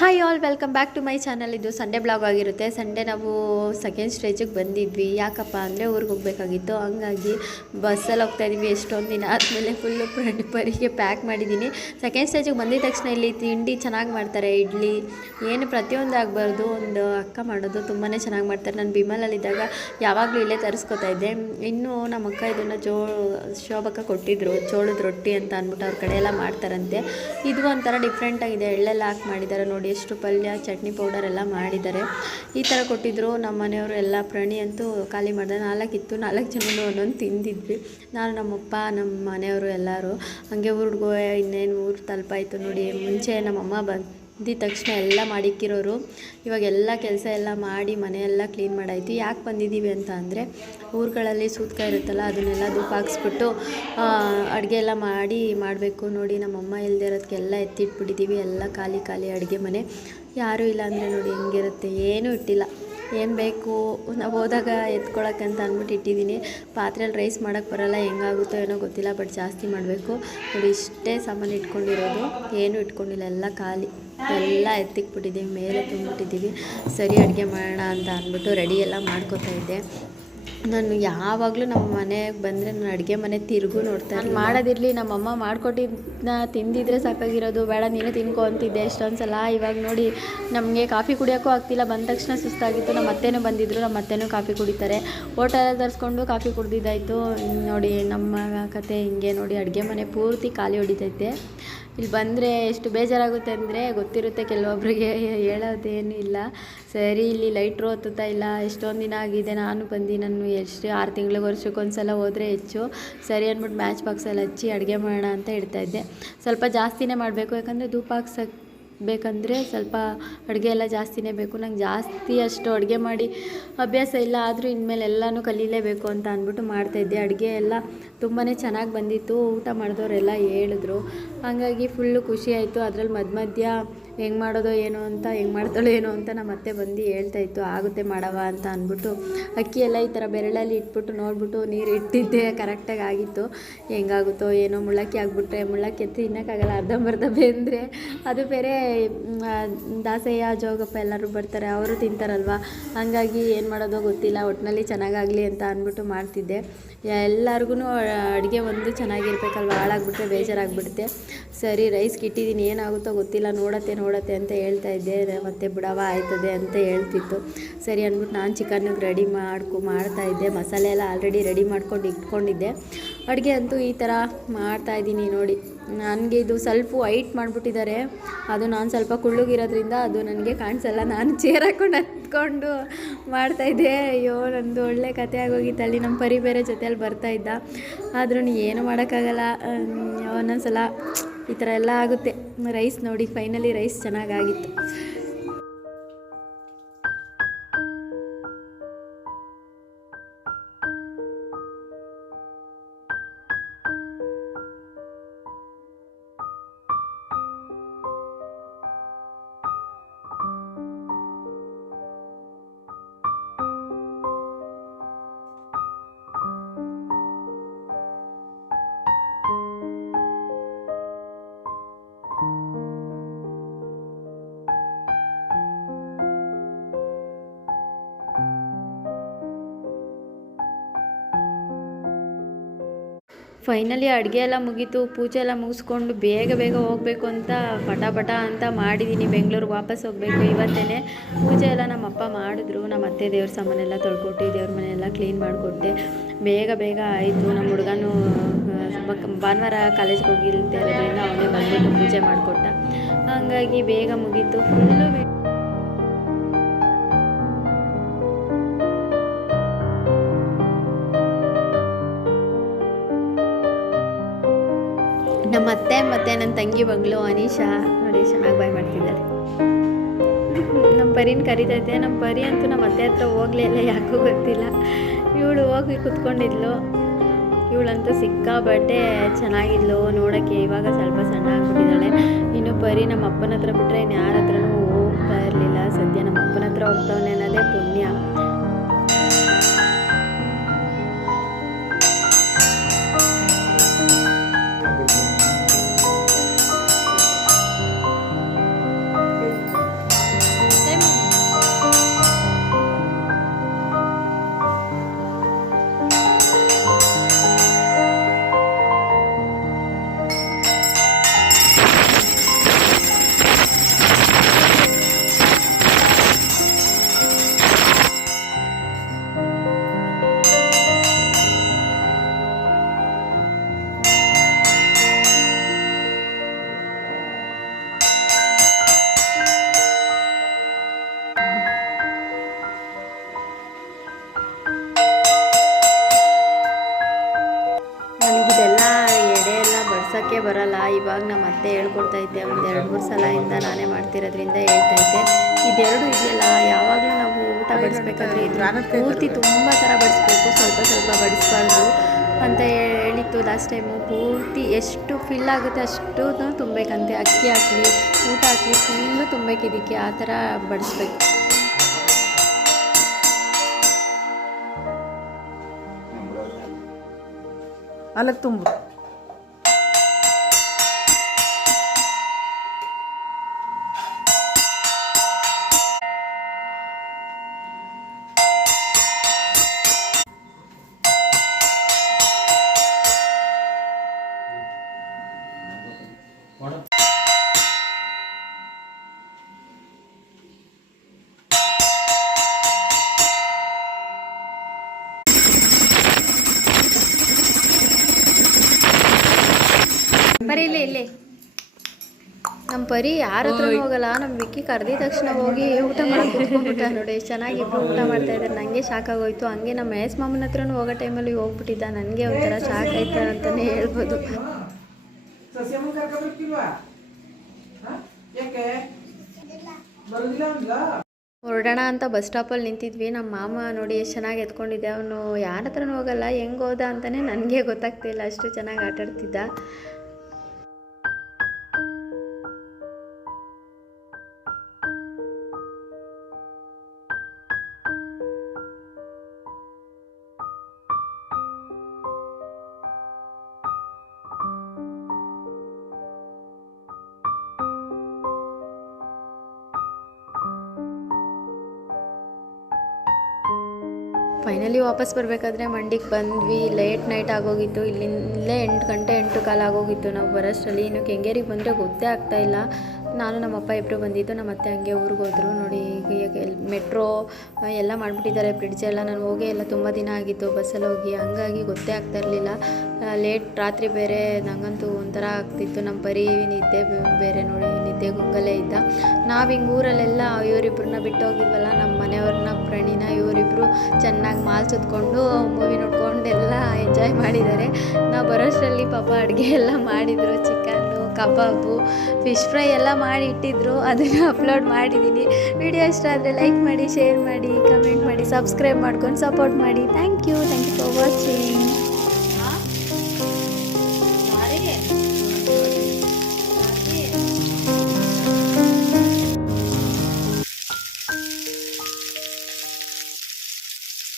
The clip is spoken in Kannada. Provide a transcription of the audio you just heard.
Hi all welcome back to my channel. ಇದು ಸಂಡೇ ಬ್ಲಾಗ್ ಆಗಿರುತ್ತೆ. ಸಂಡೇ ನಾವು ಸೆಕೆಂಡ್ ಸ್ಟೇಜಿಗೆ ಬಂದಿದ್ವಿ. ಯಾಕಪ್ಪ ಅಂದರೆ ಊರಿಗೆ ಹೋಗಬೇಕಾಗಿತ್ತು, ಹಂಗಾಗಿ ಬಸ್ಸಲ್ಲಿ ಹೋಗ್ತಾಯಿದ್ವಿ. ಎಷ್ಟೊಂದು ದಿನ ಆದಮೇಲೆ ಫುಲ್ಲು ಪರಿಗೆ ಪ್ಯಾಕ್ ಮಾಡಿದ್ದೀನಿ. ಸೆಕೆಂಡ್ ಸ್ಟೇಜಿಗೆ ಬಂದಿದ ತಕ್ಷಣ ಇಲ್ಲಿ ತಿಂಡಿ ಚೆನ್ನಾಗಿ ಮಾಡ್ತಾರೆ. ಇಡ್ಲಿ ಏನು ಪ್ರತಿಯೊಂದು ಆಗಬಾರ್ದು, ಒಂದು ಅಕ್ಕ ಮಾಡೋದು ತುಂಬಾ ಚೆನ್ನಾಗಿ ಮಾಡ್ತಾರೆ. ನಾನು ಬಿಮಲಲ್ಲಿದ್ದಾಗ ಯಾವಾಗಲೂ ಇಲ್ಲೇ ತರಿಸ್ಕೊತಾ ಇದ್ದೆ. ಇನ್ನೂ ನಮ್ಮ ಅಕ್ಕ ಇದನ್ನು ಶೋಭಕ್ಕ ಕೊಟ್ಟಿದ್ದರು, ಜೋಳದ ರೊಟ್ಟಿ ಅಂತ ಅಂದ್ಬಿಟ್ಟು ಅವ್ರ ಕಡೆ ಎಲ್ಲ ಮಾಡ್ತಾರಂತೆ. ಇದು ಒಂಥರ ಡಿಫ್ರೆಂಟಾಗಿದೆ, ಎಳ್ಳೆಲ್ಲ ಹಾಕಿ ಮಾಡಿದ್ದಾರೆ ನೋಡಿ. ಎಷ್ಟು ಪಲ್ಯ, ಚಟ್ನಿ ಪೌಡರ್ ಎಲ್ಲ ಮಾಡಿದ್ದಾರೆ. ಈ ಥರ ಕೊಟ್ಟಿದ್ದರು. ನಮ್ಮ ಮನೆಯವರು ಎಲ್ಲ ಪ್ರಾಣಿ ಅಂತೂ ಖಾಲಿ ಮಾಡಿದೆ. 4 ಇತ್ತು, 4 ಜನನು ಒಂದೊಂದು ತಿಂದಿದ್ವಿ. ನಾನು, ನಮ್ಮಪ್ಪ, ನಮ್ಮ ಮನೆಯವರು ಎಲ್ಲರೂ. ಹಾಗೆ ಊರಿಗೆ ಇನ್ನೇನು ಊರು ತಲುಪಾಯಿತು ನೋಡಿ. ಮುಂಚೆ ನಮ್ಮಮ್ಮ ಬಂದಿದ್ದ ತಕ್ಷಣ ಎಲ್ಲ ಮಾಡಿಕ್ಕಿರೋರು. ಇವಾಗೆಲ್ಲ ಕೆಲಸ ಎಲ್ಲ ಮಾಡಿ ಮನೆಯೆಲ್ಲ ಕ್ಲೀನ್ ಮಾಡಾಯಿತು. ಯಾಕೆ ಬಂದಿದ್ದೀವಿ ಅಂತ ಅಂದರೆ, ಊರುಗಳಲ್ಲಿ ಸೂತ್ಕ ಇರುತ್ತಲ್ಲ, ಅದನ್ನೆಲ್ಲ ಧೂಪ ಹಾಕ್ಸ್ಬಿಟ್ಟು ಅಡುಗೆ ಎಲ್ಲ ಮಾಡಬೇಕು ನೋಡಿ. ನಮ್ಮಮ್ಮ ಇಲ್ಲದೆ ಇರೋದಕ್ಕೆಲ್ಲ ಎತ್ತಿಟ್ಬಿಟ್ಟಿದ್ದೀವಿ. ಎಲ್ಲ ಖಾಲಿ ಅಡುಗೆ ಮನೆ. ಯಾರೂ ಇಲ್ಲ ಅಂದರೆ ನೋಡಿ ಹೆಂಗಿರುತ್ತೆ. ಏನೂ ಇಟ್ಟಿಲ್ಲ, ಏನು ಬೇಕು ನಾವು ಹೋದಾಗ ಎತ್ಕೊಳಕ್ಕಂತ ಅಂದ್ಬಿಟ್ಟು ಇಟ್ಟಿದ್ದೀನಿ. ಪಾತ್ರೆಯಲ್ಲಿ ರೈಸ್ ಮಾಡೋಕ್ಕೆ ಬರೋಲ್ಲ, ಹೆಂಗಾಗುತ್ತೋ ಏನೋ ಗೊತ್ತಿಲ್ಲ, ಬಟ್ ಜಾಸ್ತಿ ಮಾಡಬೇಕು ನೋಡಿ. ಇಷ್ಟೇ ಸಾಮಾನು ಇಟ್ಕೊಂಡಿರೋದು, ಏನೂ ಇಟ್ಕೊಂಡಿಲ್ಲ, ಎಲ್ಲ ಖಾಲಿ. ಎಲ್ಲ ಎತ್ತಿಕ್ಬಿಟ್ಟಿದ್ದೀವಿ, ಮೇಲೆ ತುಂಬಿಟ್ಟಿದ್ದೀವಿ. ಸರಿ ಅಡುಗೆ ಮಾಡೋಣ ಅಂತ ಅಂದ್ಬಿಟ್ಟು ರೆಡಿ ಎಲ್ಲ ಮಾಡ್ಕೋತಾ ಇದ್ದೆ. ನಾನು ಯಾವಾಗಲೂ ನಮ್ಮ ಮನೆಗೆ ಬಂದರೆ ನಾನು ಅಡುಗೆ ಮನೆ ತಿರುಗು ನೋಡ್ತಾ ನಾನು ಮಾಡೋದಿರಲಿ, ನಮ್ಮಮ್ಮ ಮಾಡಿಕೊಟ್ಟಿದ್ದನ್ನ ತಿಂದಿದ್ರೆ ಸಾಕಾಗಿರೋದು, ಬೇಡ ನೀನು ತಿನ್ಕೊ ಅಂತಿದ್ದೆ ಎಷ್ಟೊಂದು ಸಲ. ಇವಾಗ ನೋಡಿ ನಮಗೆ ಕಾಫಿ ಕುಡಿಯೋಕ್ಕೂ ಆಗ್ತಿಲ್ಲ. ಬಂದ ತಕ್ಷಣ ಸುಸ್ತಾಗಿತ್ತು. ನಮ್ಮ ಅತ್ತೆನೂ ಬಂದಿದ್ದರು, ನಮ್ಮ ಅತ್ತೆನೂ ಕಾಫಿ ಕುಡಿತಾರೆ. ಹೋಟೆಲಲ್ಲಿ ತರಿಸ್ಕೊಂಡು ಕಾಫಿ ಕುಡ್ದಿದ್ದಾಯಿತು. ನೋಡಿ ನಮ್ಮ ಕತೆ ಹಿಂಗೆ ನೋಡಿ. ಅಡುಗೆ ಮನೆ ಪೂರ್ತಿ ಖಾಲಿ ಹೊಡಿತೈತೆ. ಇಲ್ಲಿ ಬಂದರೆ ಎಷ್ಟು ಬೇಜಾರಾಗುತ್ತೆ ಅಂದರೆ ಗೊತ್ತಿರುತ್ತೆ ಕೆಲವೊಬ್ಬರಿಗೆ, ಹೇಳೋದೇನು ಇಲ್ಲ. ಸರಿ, ಇಲ್ಲಿ ಲೈಟ್ರು ಹೊತ್ತುತ್ತಾ ಇಲ್ಲ. ಎಷ್ಟೊಂದು ದಿನ ಆಗಿದೆ ನಾನು ನಾನು ಎಷ್ಟು 6 ತಿಂಗಳಿಗೆ ವರ್ಷಕ್ಕೊಂದು ಸಲ ಹೋದರೆ ಹೆಚ್ಚು. ಸರಿ ಅಂದ್ಬಿಟ್ಟು ಮ್ಯಾಚ್ ಬಾಕ್ಸಲ್ಲಿ ಹಚ್ಚಿ ಅಡುಗೆ ಮಾಡೋಣ ಅಂತ ಇಡ್ತಾಯಿದ್ದೆ. ಸ್ವಲ್ಪ ಜಾಸ್ತಿನೇ ಮಾಡಬೇಕು, ಯಾಕಂದರೆ ಧೂಪ ಹಾಕ್ಸಬೇಕಂದ್ರೆ ಸ್ವಲ್ಪ ಅಡುಗೆ ಎಲ್ಲ ಜಾಸ್ತಿನೇ ಬೇಕು. ನಂಗೆ ಜಾಸ್ತಿ ಅಷ್ಟು ಅಡುಗೆ ಮಾಡಿ ಅಭ್ಯಾಸ ಇಲ್ಲ. ಆದರೂ ಇನ್ಮೇಲೆ ಎಲ್ಲನೂ ಕಲೀಲೇಬೇಕು ಅಂತ ಅಂದ್ಬಿಟ್ಟು ಮಾಡ್ತಾಯಿದ್ದೆ. ಅಡುಗೆ ಎಲ್ಲ ತುಂಬಾ ಚೆನ್ನಾಗಿ ಬಂದಿತ್ತು. ಊಟ ಮಾಡಿದವರೆಲ್ಲ ಹೇಳಿದ್ರು. ಹಾಗಾಗಿ ಫುಲ್ಲು ಖುಷಿ ಆಯಿತು. ಅದರಲ್ಲಿ ಮಧ್ಯ ಹೆಂಗೆ ಮಾಡೋದೋ ಏನೋ ಅಂತ, ಹೆಂಗೆ ಮಾಡ್ತಾಳೋ ಏನೋ ಅಂತ ನಮ್ಮ ಅತ್ತೆ ಬಂದು ಹೇಳ್ತಾಯಿತ್ತು. ಆಗುತ್ತೆ ಮಾಡವ ಅಂತ ಅಂದ್ಬಿಟ್ಟು ಅಕ್ಕಿ ಎಲ್ಲ ಈ ಥರ ಬೆರಳಲ್ಲಿ ಇಟ್ಬಿಟ್ಟು ನೋಡಿಬಿಟ್ಟು ನೀರು ಇಟ್ಟಿದ್ದೆ. ಕರೆಕ್ಟಾಗಿ ಆಗಿತ್ತು. ಹೆಂಗಾಗುತ್ತೋ ಏನೋ, ಮುಳ್ಳಕ್ಕಿ ಆಗಿಬಿಟ್ರೆ ಮುಳ್ಳಕ್ಕಿ ಎತ್ತಿ ತಿನ್ನೋಕ್ಕಾಗಲ್ಲ. ಅರ್ಧಂಬರ್ಧ ಬೆಂದರೆ ಅದು ಬೇರೆ. ದಾಸಯ್ಯ, ಜೋಗಪ್ಪ ಎಲ್ಲರೂ ಬರ್ತಾರೆ, ಅವರು ತಿಂತಾರಲ್ವ. ಹಾಗಾಗಿ ಏನು ಮಾಡೋದೋ ಗೊತ್ತಿಲ್ಲ. ಒಟ್ಟಿನಲ್ಲಿ ಚೆನ್ನಾಗಾಗಲಿ ಅಂತ ಅಂದ್ಬಿಟ್ಟು ಮಾಡ್ತಿದ್ದೆ. ಎಲ್ಲರಿಗೂ ಅಡುಗೆ ಒಂದು ಚೆನ್ನಾಗಿರ್ಬೇಕಲ್ವ, ಹಾಳಾಗ್ಬಿಟ್ರೆ ಬೇಜಾರಾಗ್ಬಿಡುತ್ತೆ. ಸರಿ ರೈಸ್ಗೆ ಇಟ್ಟಿದ್ದೀನಿ, ಏನಾಗುತ್ತೋ ಗೊತ್ತಿಲ್ಲ, ನೋಡತ್ತೆ ಅಂತ ಹೇಳ್ತಾ ಇದ್ದೆ. ಮತ್ತೆ ಬಿಡವ ಆಯ್ತದೆ ಅಂತ ಹೇಳ್ತಿತ್ತು. ಸರಿ ಅಂದ್ಬಿಟ್ಟು ನಾನು ಚಿಕನ್ನಿಗೆ ರೆಡಿ ಮಾಡ್ತಾಯಿದ್ದೆ. ಮಸಾಲೆ ಎಲ್ಲ ಆಲ್ರೆಡಿ ರೆಡಿ ಮಾಡ್ಕೊಂಡು ಇಟ್ಕೊಂಡಿದ್ದೆ. ಅಡುಗೆ ಅಂತೂ ಈ ಥರ ಮಾಡ್ತಾಯಿದ್ದೀನಿ ನೋಡಿ. ನನಗೆ ಇದು ಸ್ವಲ್ಪ ವೈಟ್ ಮಾಡಿಬಿಟ್ಟಿದ್ದಾರೆ. ಅದು ನಾನು ಸ್ವಲ್ಪ ಕುಳ್ಳುಗಿರೋದ್ರಿಂದ ಅದು ನನಗೆ ಕಾಣಿಸಲ್ಲ. ನಾನು ಚೇರ್ ಹಾಕ್ಕೊಂಡು ಹತ್ಕೊಂಡು ಮಾಡ್ತಾಯಿದ್ದೆ. ಅಯ್ಯೋ, ನಂದು ಒಳ್ಳೆ ಕತೆ ಆಗೋಗಿತ್ತು. ಅಲ್ಲಿ ನಮ್ಮ ಪರಿ ಬೇರೆ ಜೊತೆಯಲ್ಲಿ ಬರ್ತಾಯಿದ್ದ. ಆದ್ರೂ ಏನು ಮಾಡೋಕ್ಕಾಗಲ್ಲ. ಒಂದೊಂದ್ಸಲ ಈ ಥರ ಎಲ್ಲ ಆಗುತ್ತೆ. ರೈಸ್ ನೋಡಿ, ಫೈನಲಿ ರೈಸ್ ಚೆನ್ನಾಗಾಗಿತ್ತು. ಫೈನಲಿ ಅಡುಗೆ ಎಲ್ಲ ಮುಗೀತು. ಪೂಜೆ ಎಲ್ಲ ಮುಗಿಸ್ಕೊಂಡು ಬೇಗ ಹೋಗಬೇಕು ಅಂತ ಪಟ ಅಂತ ಮಾಡಿದ್ದೀನಿ. ಬೆಂಗಳೂರಿಗೆ ವಾಪಸ್ ಹೋಗಬೇಕು ಇವತ್ತೇ. ಪೂಜೆ ಎಲ್ಲ ನಮ್ಮಪ್ಪ ಮಾಡಿದ್ರು. ನಮ್ಮ ಅತ್ತೆ ದೇವ್ರ ಸಾಮಾನೆಲ್ಲ ತೊಳ್ಕೊಟ್ಟು ದೇವ್ರ ಮನೆಯೆಲ್ಲ ಕ್ಲೀನ್ ಮಾಡಿಕೊಟ್ಟೆ. ಬೇಗ ಆಯಿತು. ನಮ್ಮ ಹುಡುಗನೂ ಭಾನುವಾರ ಕಾಲೇಜ್ಗೆ ಹೋಗಿಲ್ತಿರೋದ್ರಿಂದ ಅವನೇ ಬಂದ್ಬಿಟ್ಟು ಪೂಜೆ ಮಾಡಿಕೊಟ್ಟ. ಹಾಗಾಗಿ ಬೇಗ ಮುಗೀತು. ಫುಲ್ಲು ನಮ್ಮ ಅತ್ತೆ ಮತ್ತು ನನ್ನ ತಂಗಿ ಮಗಳು ಅನೀಶಾ ನೋಡಿ ಚೆನ್ನಾಗಿ ಬಾಯ್ ಮಾಡ್ತಿದ್ದಾರೆ. ನಮ್ಮ ಪರಿನ ಕರಿತೈತೆ. ನಮ್ಮ ಪರಿ ಅಂತೂ ನಮ್ಮ ಅತ್ತೆ ಹತ್ರ ಹೋಗಲೇ ಇಲ್ಲ, ಯಾಕೂ ಗೊತ್ತಿಲ್ಲ. ಇವಳು ಹೋಗಿ ಕೂತ್ಕೊಂಡಿದ್ಲು. ಇವಳಂತೂ ಸಿಕ್ಕಾಬಟ್ಟೆ ಚೆನ್ನಾಗಿದ್ಲು ನೋಡೋಕ್ಕೆ. ಇವಾಗ ಸ್ವಲ್ಪ ಸಣ್ಣ ಆಗಿಬಿಟ್ಟಿದ್ದಾಳೆ. ಇನ್ನು ಪರಿ ನಮ್ಮ ಅಪ್ಪನ ಹತ್ರ ಬಿಟ್ಟರೆ ಇನ್ನು ಯಾರ ಹತ್ರನೂ ಹೋಗ್ತಾ ಇರಲಿಲ್ಲ. ಸದ್ಯ ನಮ್ಮ ಅಪ್ಪನ ಹತ್ರ ಹೋಗ್ತಾವನೆ ಅನ್ನೋದೇ ಪುಣ್ಯ. ಇವಾಗ ನಮ್ಮ ಅತ್ತೆ ಹೇಳ್ಕೊಡ್ತಾ ಇದ್ದೆ, ಒಂದು 2-3 ಸಲದಿಂದ ನಾನೇ ಮಾಡ್ತಿರೋದ್ರಿಂದ ಹೇಳ್ತಾ ಇದ್ದೆ. ಇದೆರಡು ಇದೆಯಲ್ಲ, ಯಾವಾಗಲೂ ನಾವು ಊಟ ಬಡಿಸ್ಬೇಕಾದ್ರೆ ಪೂರ್ತಿ ತುಂಬ ಥರ ಬಡಿಸ್ಬೇಕು, ಸ್ವಲ್ಪ ಸ್ವಲ್ಪ ಬಡಿಸ್ಬಾರ್ದು ಅಂತ ಹೇಳಿತ್ತು ಲಾಸ್ಟ್ ಟೈಮು. ಪೂರ್ತಿ ಎಷ್ಟು ಫಿಲ್ ಆಗುತ್ತೆ ಅಷ್ಟು ತುಂಬಬೇಕಂತೆ. ಅಕ್ಕಿ ಹಾಕಲಿ, ಊಟ ಹಾಕಲಿ, ಫುಲ್ಲು ತುಂಬಬೇಕು ಇದಕ್ಕೆ, ಆ ಥರ ಬಡಿಸ್ಬೇಕು. ಅಲ್ಲ ತುಂಬು ಪರಿ ಇಲ್ಲೇ ನಮ್ಮ ಪರಿ ಯಾರ ಹತ್ರ ಹೋಗಲ್ಲ. ನಮ್ಮ ವಿಕ್ಕಿ ಕರೆದಿದ ತಕ್ಷಣ ಹೋಗಿ ಊಟ ಮಾಡೋಕೆ ಕುತ್ಕೊಂಡ್ಬಿಟ್ಟ ನೋಡಿ. ಚೆನ್ನಾಗಿ ಇಬ್ಬರು ಊಟ ಮಾಡ್ತಾ ಇದ್ದಾರೆ. ನನಗೆ ಶಾಕ್ ಆಗೋಯ್ತು. ಹಂಗೆ ನಮ್ಮ ಮಹೇಶ್ ಮಾಮನ ಹತ್ರನೂ ಹೋಗೋ ಟೈಮಲ್ಲಿ ಹೋಗ್ಬಿಟ್ಟಿದ್ದ. ನನಗೆ ಒಂಥರ ಶಾಕ್ ಆಯ್ತಾ ಅಂತಲೇ ಹೇಳ್ಬೋದು. ಹೊರಡೋಣ ಅಂತ ಬಸ್ ಸ್ಟಾಪಲ್ಲಿ ನಿಂತಿದ್ವಿ. ನಮ್ಮ ಮಾಮ ನೋಡಿ ಎಷ್ಟು ಚೆನ್ನಾಗಿ ಎತ್ಕೊಂಡಿದ್ದೆ. ಅವನು ಯಾರ ಹತ್ರನೂ ಹೋಗಲ್ಲ, ಹೆಂಗೆ ಹೋದ ಅಂತಲೇ ನನಗೆ ಗೊತ್ತಾಗ್ತಿಲ್ಲ, ಅಷ್ಟು ಚೆನ್ನಾಗಿ ಆಟಾಡ್ತಿದ್ದ. ಫೈನಲಿ ವಾಪಸ್ ಬರಬೇಕಾದ್ರೆ ಮಂಡಿಗೆ ಬಂದ್ವಿ. ಲೇಟ್ ನೈಟ್ ಆಗೋಗಿತ್ತು. ಇಲ್ಲೇ 8 ಗಂಟೆ 8 ಕಾಲ ಆಗೋಗಿತ್ತು ನಾವು ಬರೋಷ್ಟರಲ್ಲಿ. ಇನ್ನು ಕೆಂಗೇರಿಗೆ ಬಂದರೆ ಗೊತ್ತೇ ಆಗ್ತಾಯಿಲ್ಲ. ನಾನು ನಮ್ಮಪ್ಪ ಇಬ್ಬರು ಬಂದಿದ್ದು. ನಮ್ಮ ಅತ್ತೆ ಹಂಗೆ ಊರಿಗೆ ಹೋದರು ನೋಡಿ. ಈಗ ಮೆಟ್ರೋ ಎಲ್ಲ ಮಾಡಿಬಿಟ್ಟಿದ್ದಾರೆ, ಬ್ರಿಡ್ಜ್ ಎಲ್ಲ. ನಾನು ಹೋಗೇ ಇಲ್ಲ, ತುಂಬ ದಿನ ಆಗಿತ್ತು ಬಸ್ಸಲ್ಲಿ ಹೋಗಿ, ಹಂಗಾಗಿ ಗೊತ್ತೇ ಆಗ್ತಾ ಇರಲಿಲ್ಲ. ಲೇಟ್ ರಾತ್ರಿ ಬೇರೆ, ನನಗಂತೂ ಒಂಥರ ಆಗ್ತಿತ್ತು. ನಮ್ಮ ಪರಿ ನಿದ್ದೆ ಬೇರೆ ನೋಡಿ, ನಿದ್ದೆ ಗುಂಗಲೇ ಇದ್ದ. ನಾವು ಹಿಂಗೆ ಊರಲ್ಲೆಲ್ಲ ಇವರಿಬ್ಬರನ್ನ ಬಿಟ್ಟು ಹೋಗಿದ್ವಲ್ಲ, ನಮ್ಮ ಮನೆಯವ್ರನ್ನ, ಪ್ರಣೀನ, ಇವರಿಬ್ಬರು ಚೆನ್ನಾಗಿ ಮಾಲ್ ಸುತ್ಕೊಂಡು ಮೂವಿ ನೋಡ್ಕೊಂಡು ಎಲ್ಲ ಎಂಜಾಯ್ ಮಾಡಿದ್ದಾರೆ. ನಾವು ಬರೋಷ್ಟರಲ್ಲಿ ಪಾಪ ಅಡುಗೆ ಎಲ್ಲ ಮಾಡಿದರು. ಚಿಕನ್ನು, ಕಬಾಬು, ಫಿಶ್ ಫ್ರೈ ಎಲ್ಲ ಮಾಡಿ ಇಟ್ಟಿದ್ರು. ಅದನ್ನು ಅಪ್ಲೋಡ್ ಮಾಡಿದ್ದೀನಿ. ವಿಡಿಯೋ ಇಷ್ಟ ಆದರೆ ಲೈಕ್ ಮಾಡಿ, ಶೇರ್ ಮಾಡಿ, ಕಮೆಂಟ್ ಮಾಡಿ, ಸಬ್ಸ್ಕ್ರೈಬ್ ಮಾಡ್ಕೊಂಡು ಸಪೋರ್ಟ್ ಮಾಡಿ. Thank you for watching.